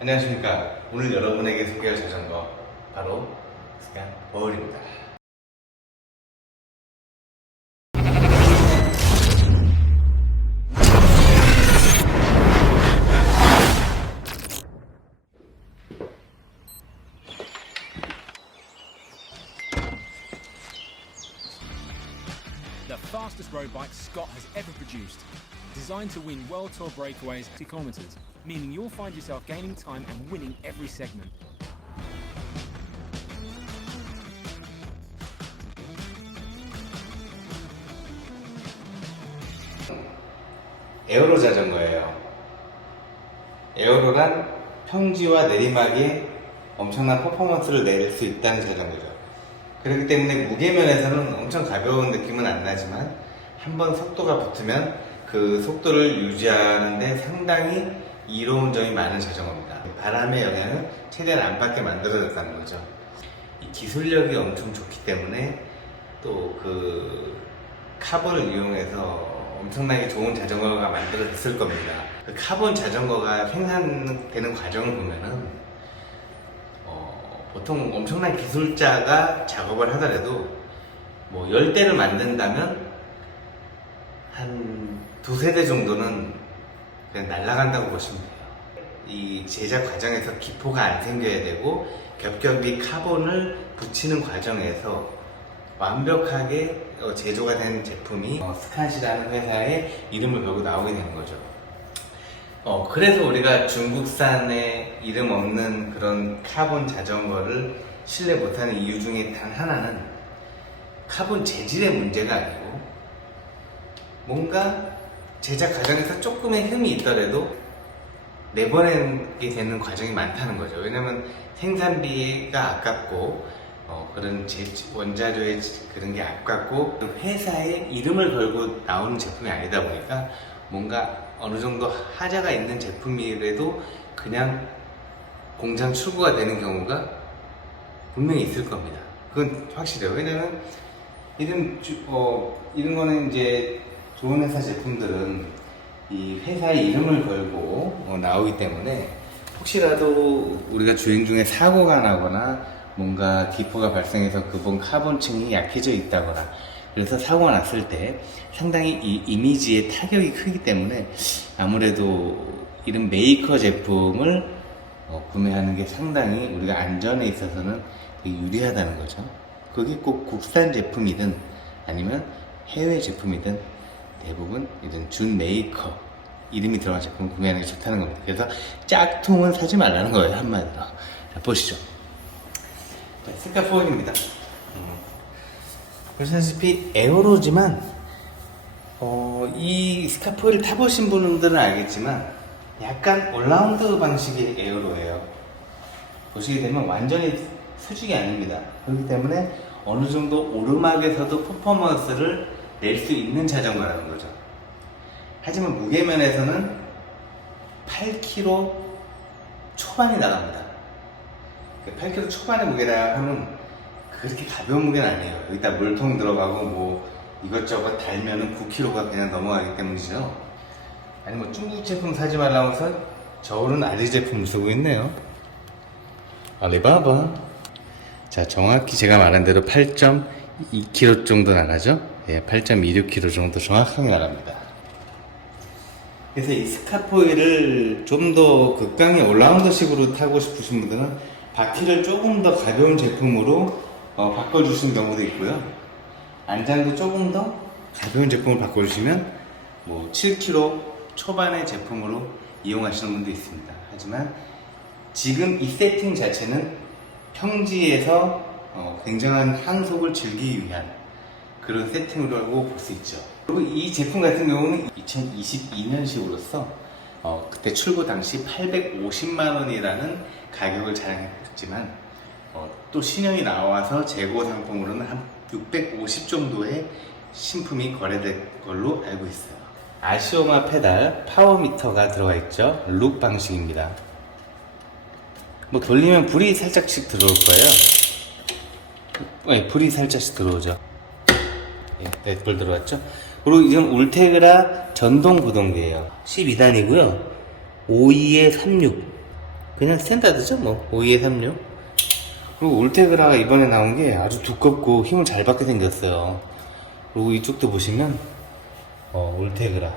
안녕하십니까. 오늘 여러분에게 소개할 자전거 바로 스칸 버울입니다. The fastest road bike Scott has ever produced. Designed to win World Tour breakaways 60 kilometers, meaning you'll find yourself gaining time and winning every segment. 에어로 자전거예요. 에어로란 평지와 내리막에 엄청난 퍼포먼스를 낼 수 있다는 자전거죠. 그렇기 때문에 무게면에서는 엄청 가벼운 느낌은 안 나지만 한번 속도가 붙으면 그 속도를 유지하는데 상당히 이로운 점이 많은 자전거입니다. 바람의 영향을 최대한 안 받게 만들어졌다는 거죠. 이 기술력이 엄청 좋기 때문에 또 그 카본을 이용해서 엄청나게 좋은 자전거가 만들어졌을 겁니다. 그 카본 자전거가 생산되는 과정을 보면은 보통 엄청난 기술자가 작업을 하더라도 뭐 10대를 만든다면 한 두세 대 정도는 그냥 날아간다고 보시면 돼요. 이 제작 과정에서 기포가 안 생겨야 되고 겹겹이 카본을 붙이는 과정에서 완벽하게 제조가 된 제품이 스칸시라는 회사의 이름을 걸고 나오게 되는 거죠. 그래서 우리가 중국산의 이름 없는 그런 카본 자전거를 신뢰 못하는 이유 중에 단 하나는 카본 재질의 문제가 아니고 뭔가 제작 과정에서 조금의 흠이 있더라도 내보내게 되는 과정이 많다는 거죠. 왜냐면 생산비가 아깝고 그런 원자료의 그런 게 아깝고 회사의 이름을 걸고 나오는 제품이 아니다 보니까 뭔가 어느 정도 하자가 있는 제품이라도 그냥 공장 출고가 되는 경우가 분명히 있을 겁니다. 그건 확실해요. 왜냐면 이런 거는 이제 좋은 회사 제품들은 이 회사의 이름을 걸고 나오기 때문에 혹시라도 우리가 주행 중에 사고가 나거나 뭔가 기포가 발생해서 그본 카본층이 약해져 있다거나 그래서 사고가 났을 때 상당히 이 이미지에 타격이 크기 때문에 아무래도 이런 메이커 제품을 구매하는 게 상당히 우리가 안전에 있어서는 되게 유리하다는 거죠. 그게 꼭 국산 제품이든 아니면 해외 제품이든 대부분 이런 준 메이커 이름이 들어간 제품을 구매하는 게 좋다는 겁니다. 그래서 짝퉁은 사지 말라는 거예요, 한마디로. 자, 보시죠. 스카포일입니다. 보시다시피 에어로지만 이 스카포일 타보신 분들은 알겠지만 약간 올라운드 방식의 에어로예요. 보시게 되면 완전히 수직이 아닙니다. 그렇기 때문에 어느 정도 오르막에서도 퍼포먼스를 낼 수 있는 자전거라는 거죠. 하지만 무게면에서는 8kg 초반이 나갑니다. 8kg 초반의 무게라 하면 그렇게 가벼운 무게는 아니에요. 여기다 물통 들어가고 뭐 이것저것 달면은 9kg가 그냥 넘어가기 때문이죠. 아니 뭐 중국 제품 사지 말라고 해서 저울은 아리 제품을 쓰고 있네요. 알리바바. 자, 정확히 제가 말한 대로 8.2kg 정도 나가죠. 예, 8.26kg 정도 정확하게 나갑니다. 그래서 이 스카포일을 좀 더 극강의 올라운더식으로 타고 싶으신 분들은 바퀴를 조금 더 가벼운 제품으로 바꿔주시는 경우도 있고요. 안장도 조금 더 가벼운 제품을 바꿔주시면 뭐 7kg 초반의 제품으로 이용하시는 분도 있습니다. 하지만 지금 이 세팅 자체는 평지에서 굉장한 항속을 즐기기 위한 그런 세팅이라고 볼 수 있죠. 그리고 이 제품 같은 경우는 2022년식으로서 그때 출고 당시 850만원이라는 가격을 자랑했지만 또 신형이 나와서 재고 상품으로는 한 650 정도의 신품이 거래될 걸로 알고 있어요. 아시오마 페달 파워미터가 들어가 있죠. 룩 방식입니다. 뭐 돌리면 불이 살짝씩 들어올 거예요. 네, 불이 살짝씩 들어오죠. 네, 불 들어왔죠. 그리고 이건 울테그라 전동 구동기예요. 12단이고요 52에 36 그냥 스탠다드죠 뭐 5236. 그리고 울테그라가 이번에 나온 게 아주 두껍고 힘을 잘 받게 생겼어요. 그리고 이쪽도 보시면 울테그라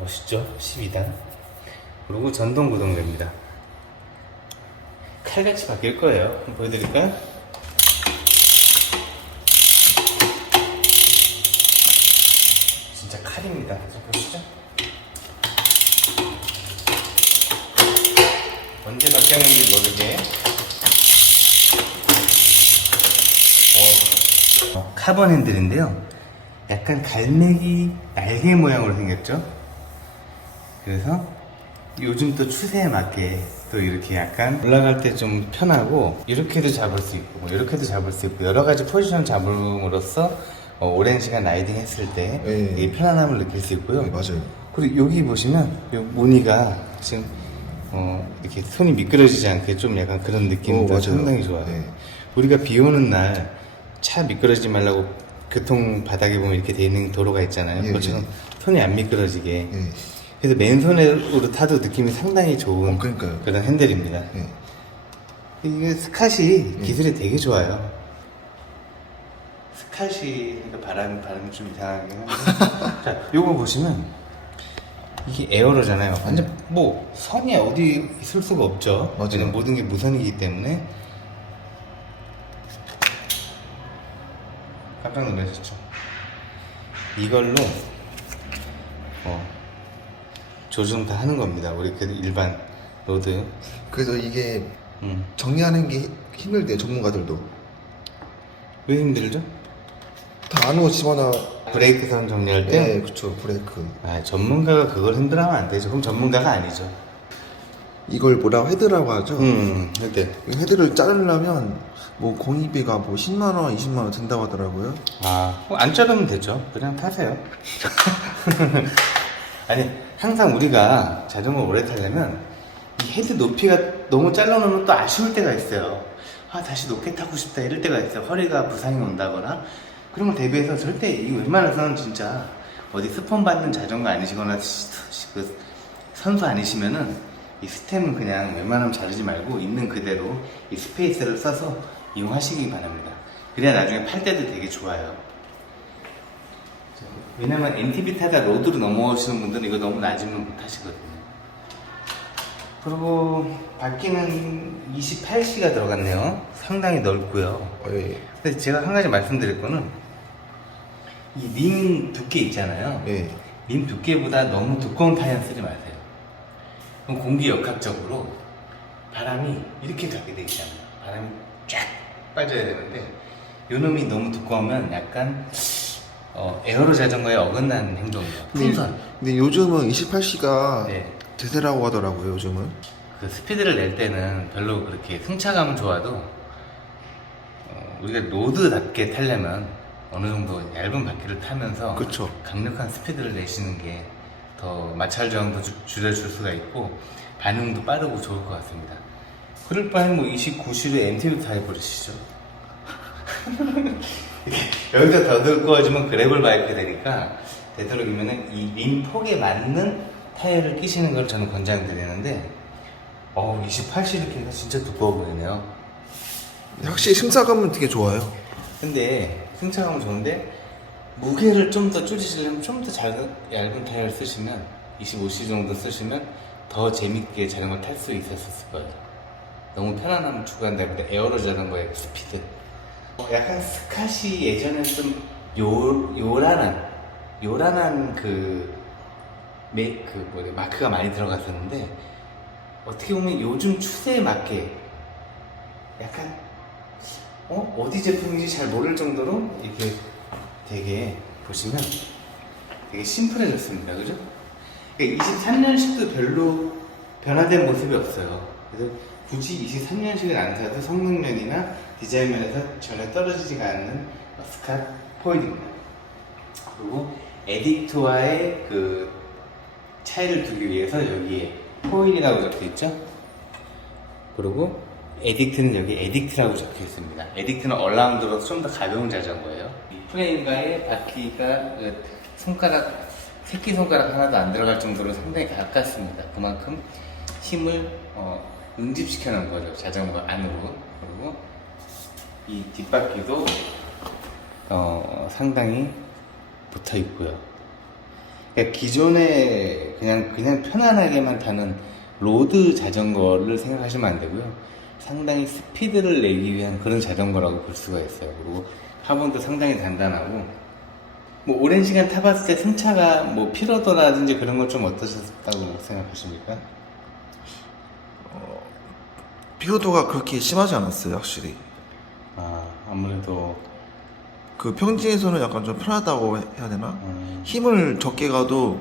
멋있죠? 12단. 그리고 전동 구동대입니다. 칼같이 바뀔 거예요. 한번 보여드릴까요? 진짜 칼입니다. 자, 보시죠. 언제 바뀌었는지 모르게 카본 핸들인데요. 약간 갈매기 날개 모양으로 생겼죠. 그래서 요즘 또 추세에 맞게 또 이렇게 약간 올라갈 때 좀 편하고 이렇게도 잡을 수 있고 뭐 이렇게도 잡을 수 있고 여러 가지 포지션 잡음으로써 오랜 시간 라이딩 했을 때 네. 이 편안함을 느낄 수 있고요. 네, 맞아요. 그리고 여기 보시면 요 무늬가 지금 이렇게 손이 미끄러지지 않게 좀 약간 그런 느낌도 맞아요. 상당히 좋아요. 네. 우리가 비 오는 날 차 미끄러지지 말라고 교통 바닥에 보면 이렇게 돼 있는 도로가 있잖아요. 예, 그것처럼 예. 손이 안 미끄러지게. 예. 그래서 맨손으로 타도 느낌이 상당히 좋은 그러니까요. 그런 핸들입니다. 예. 이게 스캇이 기술이 되게 좋아요. 스캇이 그러니까 발음이 좀 이상하긴 한데 자, 요거 보시면 이게 에어로잖아요. 완전 뭐 선이 어디 있을 수가 없죠. 맞아요. 왜냐면 모든 게 무선이기 때문에. 깜짝 놀라셨죠? 이걸로 조정 다 하는 겁니다. 우리 그 일반 로드. 그래서 이게 음. 정리하는 게 힘들대요, 전문가들도. 왜 힘들죠? 다 안으로 집어넣어. 브레이크 선 정리할 때? 네, 그쵸, 브레이크. 전문가가 그걸 힘들어하면 안 되죠. 그럼 전문가가 아니죠. 이걸 뭐라고 헤드라고 하죠? 근데 이 헤드를 자르려면 뭐 공입비가 뭐 10만원, 20만원 든다고 하더라고요. 안 자르면 되죠. 그냥 타세요. 아니, 항상 우리가 자전거 오래 타려면 이 헤드 높이가 너무 잘라놓으면 또 아쉬울 때가 있어요. 다시 높게 타고 싶다 이럴 때가 있어요. 허리가 부상이 온다거나. 그런 거 대비해서 절대 이 웬만해서는 진짜 어디 스폰 받는 자전거 아니시거나 그 선수 아니시면은 이 스템은 그냥 웬만하면 자르지 말고 있는 그대로 이 스페이스를 써서 이용하시기 바랍니다. 그래야 나중에 팔 때도 되게 좋아요. 왜냐면 MTB 타다 로드로 넘어오시는 분들은 이거 너무 낮으면 못 하시거든요. 그리고 바퀴는 28C가 들어갔네요. 상당히 넓고요. 예. 근데 제가 한 가지 말씀드릴 거는 이 림 두께 있잖아요. 예. 림 두께보다 너무 두꺼운 타이어 쓰지 마세요. 그럼 공기 역학적으로 바람이 이렇게 가게 되어 있잖아요. 바람이 쫙 빠져야 되는데 요 놈이 너무 두꺼우면 약간 에어로 자전거에 어긋나는 행동이에요. 풍선. 근데 요즘은 28C가 네. 대세라고 하더라고요, 요즘은. 그 스피드를 낼 때는 별로 그렇게 승차감은 좋아도 우리가 로드답게 타려면 어느 정도 얇은 바퀴를 타면서 그쵸. 강력한 스피드를 내시는 게 더 마찰 저항도 줄여줄 수가 있고 반응도 빠르고 좋을 것 같습니다. 그럴 바엔 뭐 29시로 MTB 타해버리시죠. 여기서 더 두꺼워지면 그래블 바이크 되니까 되도록이면은 이 림 폭에 맞는 타이어를 끼시는 걸 저는 권장드리는데 28C 이렇게 해서 진짜 두꺼워 보이네요. 확실히 승차감은 되게 좋아요. 근데 승차감은 좋은데 무게를 좀 더 줄이시려면 좀 더 얇은 타이어를 쓰시면 25C 정도 쓰시면 더 재밌게 자전거 탈 수 있었을 거예요. 너무 편안함을 추구한다기보다 에어로 자전거의 스피드. 약간 스캇이 예전엔 좀 요란한 마크가 많이 들어갔었는데 어떻게 보면 요즘 추세에 맞게 약간 어디 제품인지 잘 모를 정도로 이렇게 되게 보시면 되게 심플해졌습니다. 그죠? 23년식도 별로 변화된 모습이 없어요. 그래서 굳이 23년식을 안 사도 성능면이나 디자인 면에서 전혀 떨어지지가 않는 스캇 포일입니다. 그리고 에딕트와의 그 차이를 두기 위해서 여기에 포일이라고 적혀 있죠. 그리고 에딕트는 여기 에딕트라고 적혀 있습니다. 에딕트는 얼라운드로서 좀 더 가벼운 자전거예요. 이 프레임과의 바퀴가 새끼손가락 하나도 안 들어갈 정도로 상당히 가깝습니다. 그만큼 힘을 응집시켜 놓은 거죠. 자전거 안으로. 그리고 이 뒷바퀴도 상당히 붙어 있고요. 그러니까 기존에 그냥 편안하게만 타는 로드 자전거를 생각하시면 안 되고요. 상당히 스피드를 내기 위한 그런 자전거라고 볼 수가 있어요. 그리고 카본도 상당히 단단하고, 뭐 오랜 시간 타봤을 때 승차가 뭐 피로도라든지 그런 것 좀 어떠셨다고 생각하십니까? 피로도가 그렇게 심하지 않았어요, 확실히. 아무래도 그 평지에서는 약간 좀 편하다고 해야 되나? 힘을 적게 가도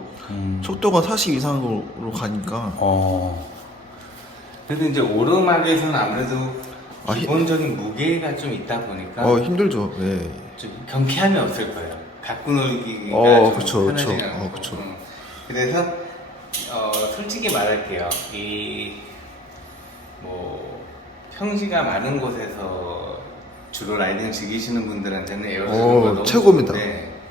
속도가 40 이상으로 가니까. 그래도 이제 오르막에서는 아무래도 아, 기본적인 무게가 좀 있다 보니까 힘들죠. 예. 좀 경쾌함이 없을 거예요. 갖고 놀기가 좀 그쵸, 편하지가 그쵸. 않고. 그쵸. 그래서 솔직히 말할게요. 뭐 평지가 많은 곳에서 주로 라이딩 즐기시는 분들한테는 에어로자전거가 너무 최고입니다. 좋은데,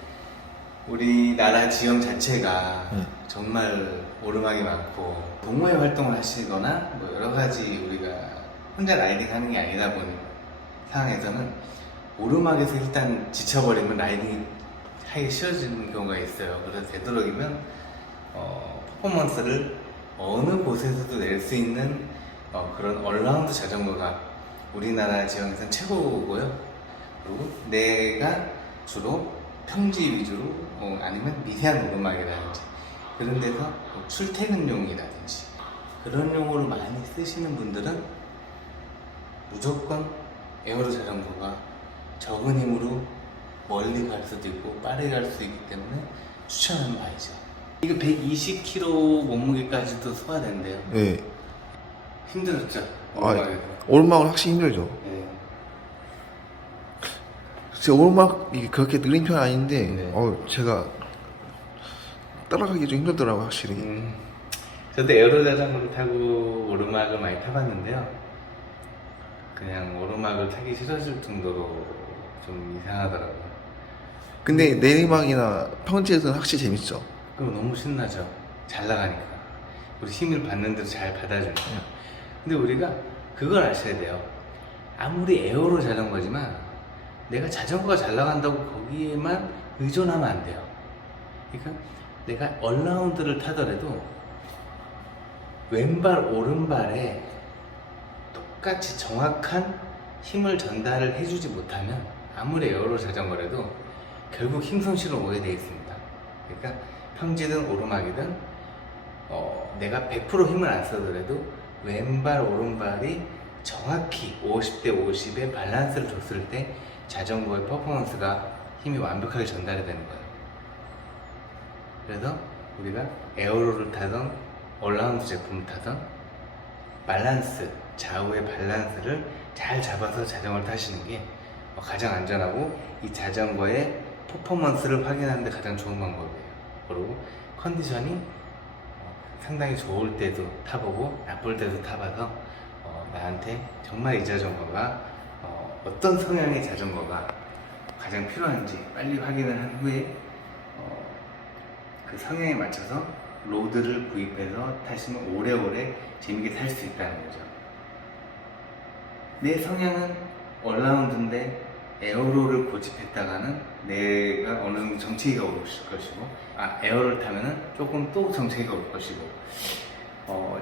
우리나라 지형 자체가 네. 정말 오르막이 많고 동호회 활동을 하시거나 뭐 여러 가지 우리가 혼자 라이딩 하는 게 아니다 보니 상황에서는 오르막에서 일단 지쳐버리면 라이딩이 하기 쉬워지는 경우가 있어요. 그래서 되도록이면 퍼포먼스를 어느 곳에서도 낼 수 있는 그런 얼라운드 자전거가 우리나라 지형에서는 최고고요. 그리고 내가 주로 평지 위주로 아니면 미세한 오르막이라든지 그런 데서 뭐 출퇴근용이라든지 그런 용으로 많이 쓰시는 분들은 무조건 에어로 자전거가 적은 힘으로 멀리 갈 수도 있고 빠르게 갈 수도 있기 때문에 추천하는 바이죠. 이거 120kg 몸무게까지도 소화된대요. 예. 힘들었죠? 오르막에서. 오르막은 확실히 힘들죠. 네. 제 오르막이 그렇게 느린 편 아닌데, 네. 제가 따라가기 좀 힘들더라고요, 확실히. 저도 에어로 자전거를 타고 오르막을 많이 타봤는데요. 그냥 오르막을 타기 싫어질 정도로 좀 이상하더라고요. 근데 내리막이나 평지에서는 확실히 재밌죠. 그럼 너무 신나죠. 잘 나가니까. 우리 힘을 받는 대로 잘 받아주니까. 근데 우리가 그걸 아셔야 돼요. 아무리 에어로 자전거지만 내가 자전거가 잘 나간다고 거기에만 의존하면 안 돼요. 그러니까 내가 얼라운드를 타더라도 왼발 오른발에 똑같이 정확한 힘을 전달을 해주지 못하면 아무리 에어로 자전거라도 결국 힘 손실을 오게 되어 있습니다. 그러니까 평지든 오르막이든 내가 100% 힘을 안 써더라도 왼발 오른발이 정확히 50대 50의 밸런스를 줬을 때 자전거의 퍼포먼스가 힘이 완벽하게 전달이 되는 거예요. 그래서 우리가 에어로를 타던 얼라운드 제품을 타던 밸런스, 좌우의 밸런스를 잘 잡아서 자전거를 타시는 게 가장 안전하고 이 자전거의 퍼포먼스를 확인하는 데 가장 좋은 방법이에요. 그리고 컨디션이 상당히 좋을 때도 타보고 나쁠 때도 타봐서 나한테 정말 이 자전거가 어떤 성향의 자전거가 가장 필요한지 빨리 확인을 한 후에 그 성향에 맞춰서 로드를 구입해서 타시면 오래오래 재밌게 탈 수 있다는 거죠. 내 성향은 얼라운드인데 에어로를 고집했다가는 내가 어느 정도 정체기가 올 것이고, 에어로를 타면은 조금 또 정체기가 올 것이고,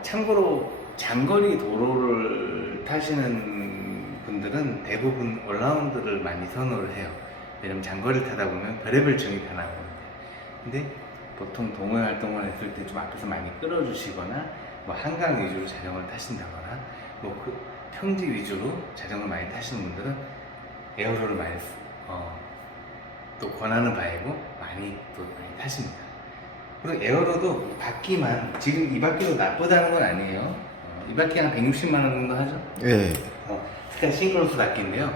참고로 장거리 도로를 타시는 분들은 대부분 얼라운드를 많이 선호를 해요. 왜냐면 장거리를 타다 보면 별의별 증이 다 나거든요. 근데 보통 동호회 활동을 했을 때 좀 앞에서 많이 끌어주시거나 뭐 한강 위주로 자전거를 타신다거나 뭐 그 평지 위주로 자전거를 많이 타시는 분들은 에어로를 많이 또 권하는 바이고 많이 타십니다. 그리고 에어로도 바퀴만 지금 이 바퀴도 나쁘다는 건 아니에요. 이 바퀴 한 160만 원 정도 하죠? 예. 스카 싱크로스 바퀴인데요.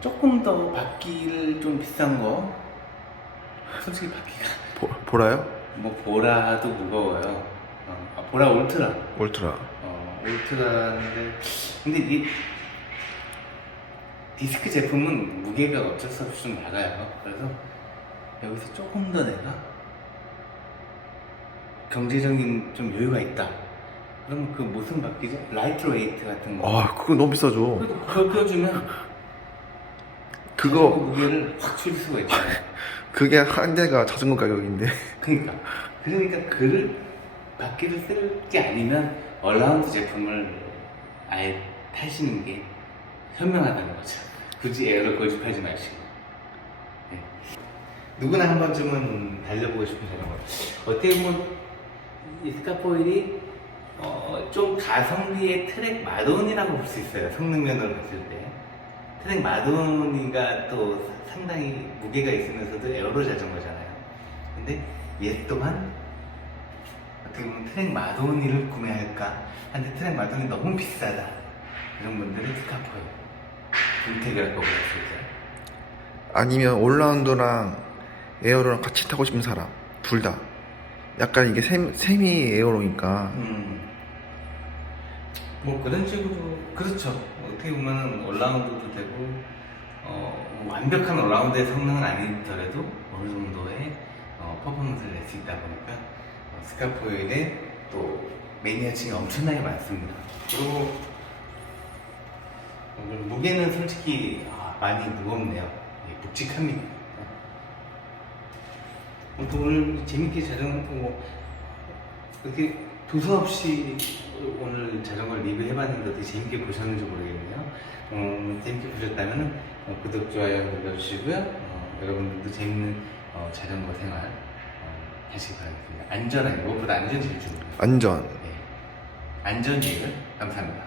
조금 더 바퀴를 좀 비싼 거, 솔직히 바퀴가 보라요? 뭐 보라도 무거워요. 보라 울트라. 울트라. 울트라인데 근데 이 디스크 제품은 무게가 어쩔 수 없이 좀 나가요. 그래서 여기서 조금 더 내가 경제적인 좀 여유가 있다 그러면 그 무슨 바뀌죠? 라이트 웨이트 같은 거. 아, 그거 너무 비싸죠. 그래도 그걸 껴주면 그거 자전거 무게를 확 줄일 수가 있잖아요. 그게 한 대가 자전거 가격인데. 그러니까 그를 바퀴를 쓸 게 아니면 얼라운드 제품을 아예 타시는 게 현명하다는 거죠. 굳이 에어를 고집하지 마시고. 네. 누구나 한 번쯤은 달려보고 싶은 자전거. 어떻게 보면 이 스카포일이 좀 가성비의 트랙 마돈이라고 볼 수 있어요. 성능면으로 봤을 때. 트랙 마돈이가 또 상당히 무게가 있으면서도 에어로 자전거잖아요. 근데 얘 또한 어떻게 보면 트랙 마돈이를 구매할까? 근데 트랙 마돈이 너무 비싸다. 이런 분들은 스카포일 선택을 할 거고 있어요. 아니면 올라운더랑 에어로랑 같이 타고 싶은 사람. 둘 다. 약간 이게 세미 에어로니까. 뭐 그런 식으로 그렇죠. 어떻게 보면 올라운드도 되고 완벽한 올라운드의 성능은 아니더라도 어느 정도의 퍼포먼스를 낼 수 있다 보니까 스카포일에 또 매니아층이 엄청나게 많습니다. 그리고 무게는 솔직히 많이 무겁네요. 예, 묵직합니다. 오늘 재밌게 자전거 보고 이렇게 도서 없이 오늘 자전거를 리뷰해봤는데 어떻게 재밌게 보셨는지 모르겠네요. 재밌게 보셨다면 구독, 좋아요 눌러주시고요. 여러분들도 재밌는 자전거 생활 하시기 바라겠습니다. 안전하게, 무엇보다 안전 제일 중요해요. 안전. 네. 안전제일 감사합니다.